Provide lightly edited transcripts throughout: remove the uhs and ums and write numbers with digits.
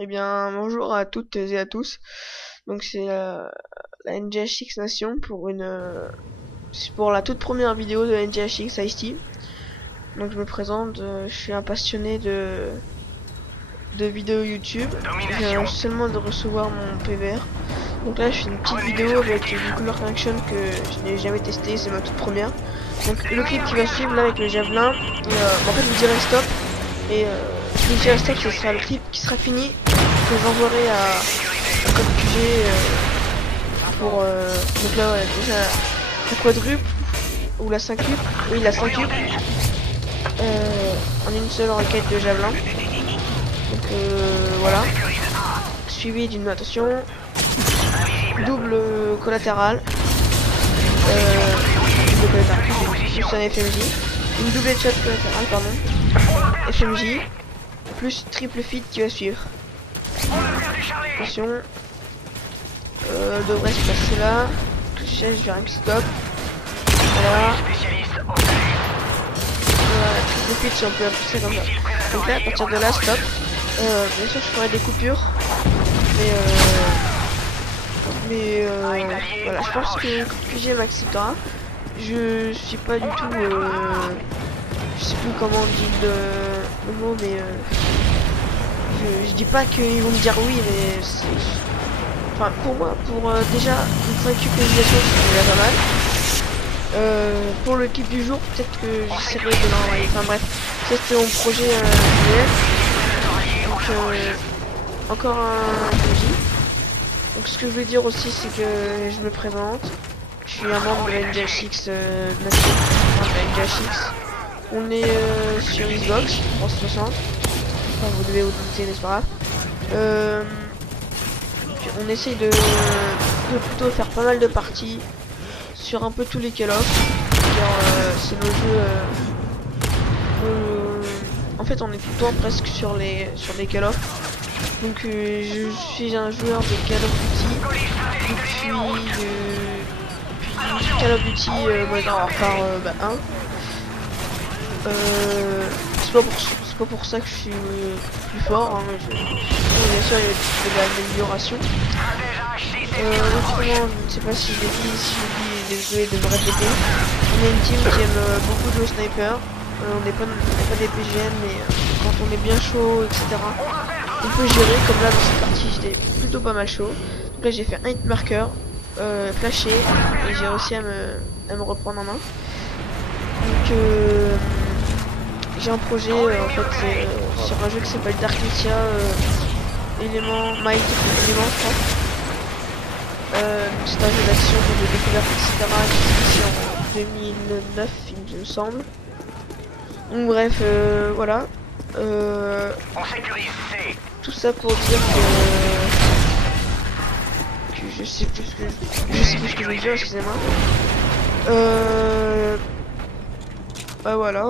Eh bien, bonjour à toutes et à tous. Donc c'est la NGHX Nation pour c'est pour la toute première vidéo de NGHX Ice-T. Donc je me présente, je suis un passionné de vidéos YouTube. Je viens seulement de recevoir mon PVR. Donc là je fais une petite vidéo avec du Color Correction que je n'ai jamais testé, c'est ma toute première. Donc le clip qui va suivre là avec le javelin, en fait je vous dirai stop. Et je vous dirai stop, ce sera le clip qui sera fini, que j'enverrai à code QG pour donc là ouais, déjà la quadruple ou la cinquuple, oui la cinquuple en une seule requête de javelin. Donc voilà, suivi d'une attention double collatéral, plus un FMJ, une double headshot collatérale pardon, FMJ plus triple feed qui va suivre. Attention, devrait se passer là. Je vais un stop. Voilà. Voilà, triple feed si on peut appeler ça comme ça. Donc là, à partir de là, stop. Bien sûr, je ferai des coupures, mais voilà, je pense que QG m'acceptera. Je suis pas du tout, je sais plus comment on dit le mot, mais je dis pas qu'ils vont me dire oui, mais c'est... Enfin, pour moi, pour déjà une synchronisation, c'est déjà pas mal. Pour le clip du jour, peut-être que j'essaierai de l'envoyer. Enfin bref, c'était mon projet visuel. Donc, encore un PJ. Donc, ce que je veux dire aussi, c'est que je me présente. Je suis un membre de la NGHX Nation. Enfin, de la NGHX. On est sur Xbox 360. Enfin, vous devez vous douter, n'est-ce pas grave. On essaye de plutôt faire pas mal de parties sur un peu tous les Call of. C'est nos jeux. En fait, on est tout le temps presque sur les Call of. Donc, je suis un joueur de Call of Duty depuis Call of Duty Modern Warfare 1. C'est pas pour ça que je suis plus fort. Hein, bien sûr, il y a de l'amélioration. Autrement, je ne sais pas si je l'ai dit, si je dis, désolé de me répéter. On est une team qui aime beaucoup jouer au sniper. On n'est pas des PGN, mais quand on est bien chaud, etc., on peut gérer. Comme là, dans cette partie, j'étais plutôt pas mal chaud. Donc là, j'ai fait un hit marker, flashé, et j'ai réussi à me reprendre en main. Donc, j'ai un projet en fait sur un jeu qui s'appelle Dark Messiah élément Might élément je crois. C'est un jeu d'action que j'ai découvert etc. qui est sorti en 2009 il me semble. Donc bref voilà. Tout ça pour dire que je sais plus ce que je veux dire, excusez-moi. Bah voilà.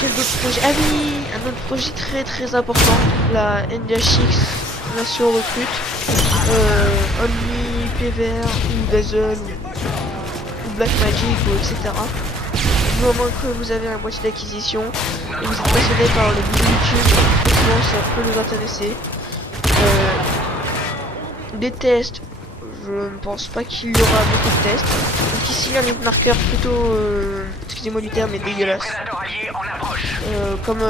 Quel autre projet? Ah oui, un autre projet très important, la NGHX Nation recrute, Only, PVR ou Dazzle ou Black Magic ou etc. Du moment que vous avez un moitié d'acquisition et vous êtes passionné par le vidéo YouTube, franchement ça peut nous intéresser. Des tests, je ne pense pas qu'il y aura beaucoup de tests. Donc ici un hit marqueur plutôt, excusez-moi du terme, mais dégueulasse. Comme il me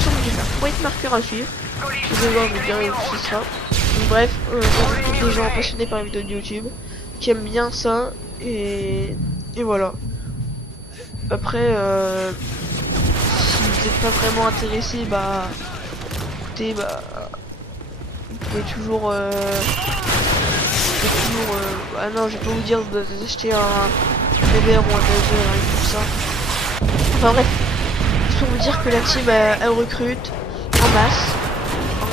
semble que j'ai fait un 3 hit marqueur à suivre. Je vais voir me dire où c'est ça. Donc, bref, des gens passionnés par les vidéos de YouTube qui aiment bien ça et voilà. Après, si vous n'êtes pas vraiment intéressé, bah écoutez, bah vous pouvez toujours ah non, je vais pas vous dire d'acheter un PVR ou un Dazzle, rien comme ça. Enfin bref, c'est pour vous dire que la team elle recrute en masse,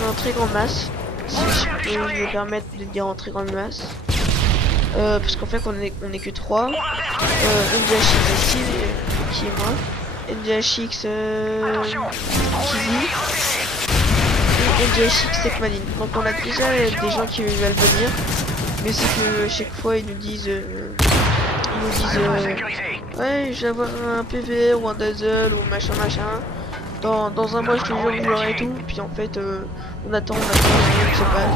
en très grande masse, si je peux me permettre de dire en très grande masse. Parce qu'en fait on est que 3. NGHX ici, qui est moi. NGHX Kiwi. Et NGHX Tekmaline. Donc on a déjà des gens qui veulent venir. Mais c'est que chaque fois ils nous disent ouais je vais avoir un PVR ou un Dazzle ou machin. dans un mois je te jure je l'aurai et tout, puis en fait on attend, rien ne se passe,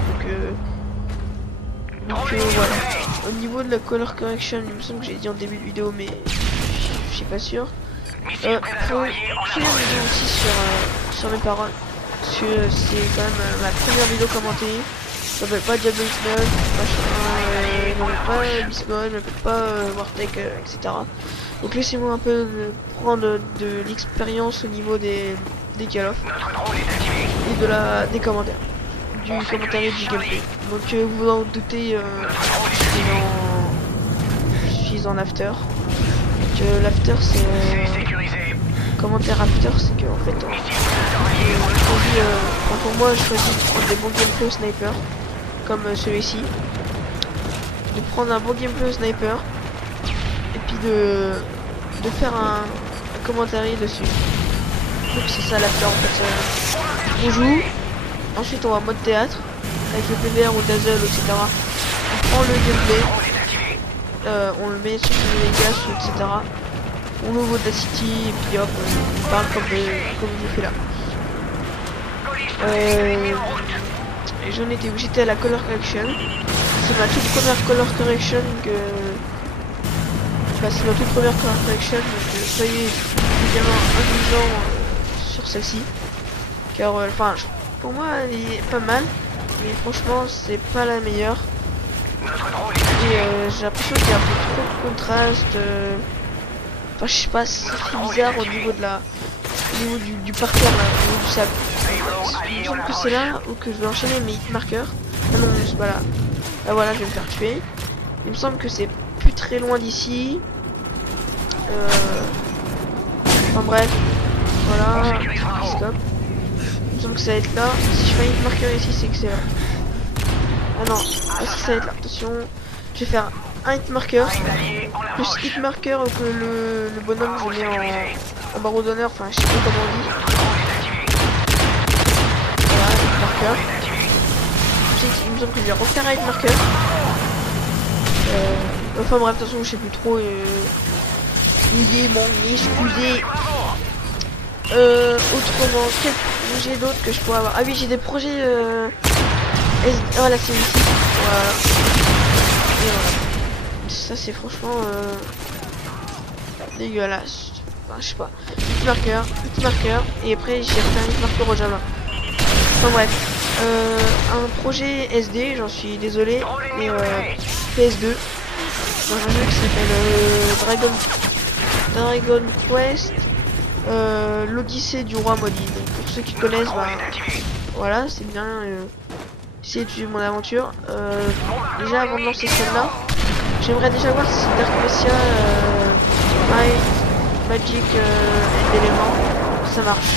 donc voilà. Au niveau de la color correction, il me semble que j'ai dit en début de vidéo, mais je suis pas sûr. Faut finir vidéo aussi sur mes paroles, parce que c'est quand même ma première vidéo commentée. Je m'appelle pas Diabolic 9, machin, je m'appelle pas Bismol, je m'appelle pas Wartech, etc. Donc laissez-moi un peu prendre de l'expérience au niveau des Call of et des commentaires, du commentaire et du gameplay. Donc vous en doutez, je suis en after. Donc l'after c'est commentaire after, c'est que en fait pour moi je choisis de prendre des bons gameplay au sniper comme celui-ci, de prendre un bon gameplay au sniper et puis de faire un commentaire dessus. Donc c'est ça l'after en fait. On joue, ensuite on va en mode théâtre avec le PVR ou Dazzle, etc. On prend le gameplay, on le met sur les Vegas, etc. On ouvre Audacity et puis hop, on parle comme je fais là. J'en étais où j'étais à la color correction. C'est ma toute première color correction que. C'est ma toute première color correction, donc soyez évidemment indulgents sur celle-ci. Car enfin pour moi elle est pas mal, mais franchement c'est pas la meilleure. Et j'ai l'impression qu'il y a un peu trop de contraste. Enfin je sais pas, c'est bizarre au niveau de du parterre là, au niveau du sable. Il me semble que c'est là où que je vais enchaîner mes hit marqueurs. Ah non, c'est pas là. Là voilà, je vais me faire tuer. Il me semble que c'est plus très loin d'ici. Enfin bref, voilà. Stop. Il me semble que ça va être là. Si je fais un hit marqueur ici, c'est que c'est là. Ah non, ah, si ça va être là. Attention, je vais faire un hit marqueur plus hit marqueur que le bonhomme je mets en barreau d'honneur. Enfin, je sais pas comment on dit. Marqueur. Il me semble que je vais refaire avec marqueur. Enfin bref, de toute façon je sais plus trop. L'idée bon, excusez. Autrement, quel projet d'autre que je pourrais avoir? Ah oui, j'ai des projets voilà, c'est ici. Voilà. Et voilà. Ça c'est franchement dégueulasse. Enfin, je sais pas. Petit marqueur, et après j'ai refait un petit marqueur au Java. Enfin bref, un projet SD, j'en suis désolé, et PS2, dans un jeu qui s'appelle Dragon Quest, l'Odyssée du Roi Maudit. Donc pour ceux qui connaissent, bah, voilà, c'est bien, essayez de suivre mon aventure. Déjà avant de lancer celle-là, j'aimerais déjà voir si Dark Messiah, Magic et l'élément, ça marche.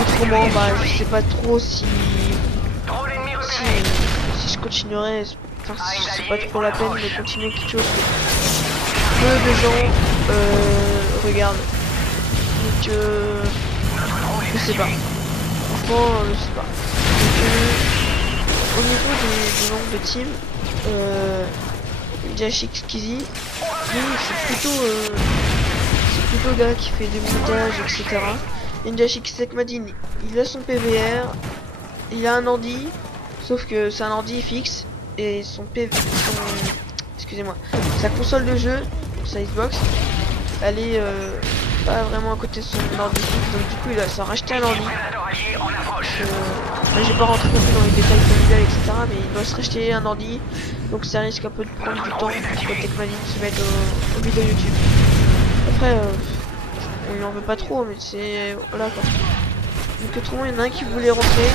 Autrement, bah, je sais pas trop si je continuerai. Enfin, c'est pas trop la peine de continuer quelque chose que peu de gens regardent. Donc, je sais pas. Franchement, je sais pas. Donc, au niveau du nombre de teams, Jashik Kizzy, lui, c'est plutôt le gars qui fait des montages, etc. Jashik Sekmadin, il a son PVR, il a un ordi, sauf que c'est un ordi fixe et excusez-moi, sa console de jeu, sa Xbox, elle est pas vraiment à côté de son ordi fixe, donc du coup il a s'en racheté un ordi. Là j'ai pas rentré non plus dans les détails familiales, etc. Mais il doit se racheter un ordi, donc ça risque un peu de prendre du temps pour que Tekmadin se mette aux vidéos YouTube. Après, on lui en veut pas trop, mais c'est voilà quoi. Donc autrement il y en a un qui voulait rentrer,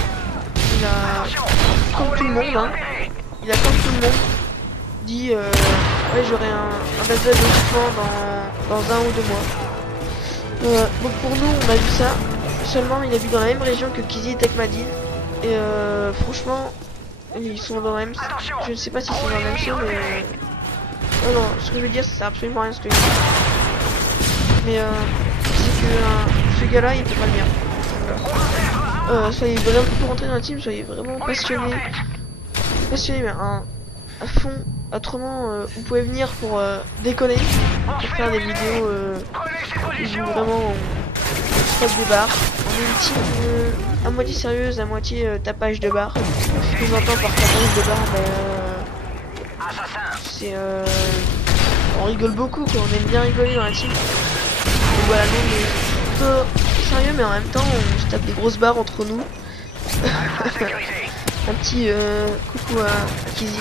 il a comme tout le monde, hein, il a comme tout le monde dit ouais j'aurai un dazzle logiquement dans 1 ou 2 mois. Donc pour nous on a vu ça, seulement il habite dans la même région que Kizzy et Tekmadin, et franchement ils sont dans la même, je ne sais pas s'ils sont dans la même chose, mais non, ce que je veux dire c'est absolument rien ce que je dis, mais c'est que ce gars là il fait pas le bien. Soyez vraiment, pour rentrer dans la team, soyez vraiment passionné mais à fond. Autrement, vous pouvez venir pour déconner, pour faire des vidéos où vraiment on tape des barres. On est une team à moitié sérieuse, à moitié tapage de barres. Ce que j'entends par tapage de barres, c'est on rigole beaucoup, quoi. On aime bien rigoler dans la team. Donc voilà, nous on est plutôt sérieux, mais en même temps on se tape des grosses barres entre nous. Un petit coucou à Kizzy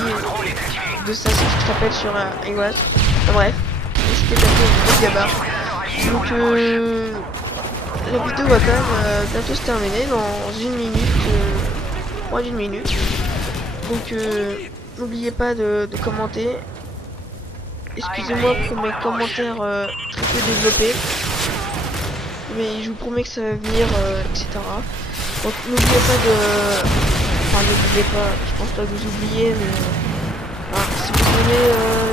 de ça, si tu te rappelles sur iWatch. Enfin, bref, n'hésitez pas à faire une grosse gabarre. Donc la vidéo va quand même bientôt se terminer dans une minute, moins d'une minute. Donc n'oubliez pas de commenter. Excusez-moi pour mes commentaires très peu développés, mais je vous promets que ça va venir, etc. Donc n'oubliez pas de... Enfin n'oubliez pas, je pense pas que vous oubliez, mais si vous aimez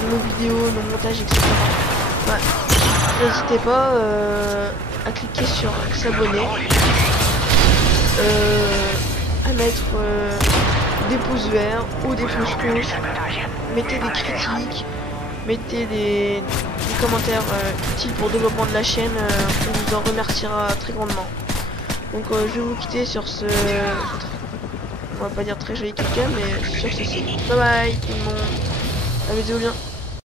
nos vidéos, nos montages, etc. N'hésitez pas à cliquer sur s'abonner, à mettre des pouces verts ou des pouces rouges, mettez des critiques, mettez des commentaires utiles pour le développement de la chaîne, on vous en remerciera très grandement. Donc je vais vous quitter sur ce... On va pas dire très joli quelqu'un, mais sur ceci. Bye bye tout le monde. À bientôt bien.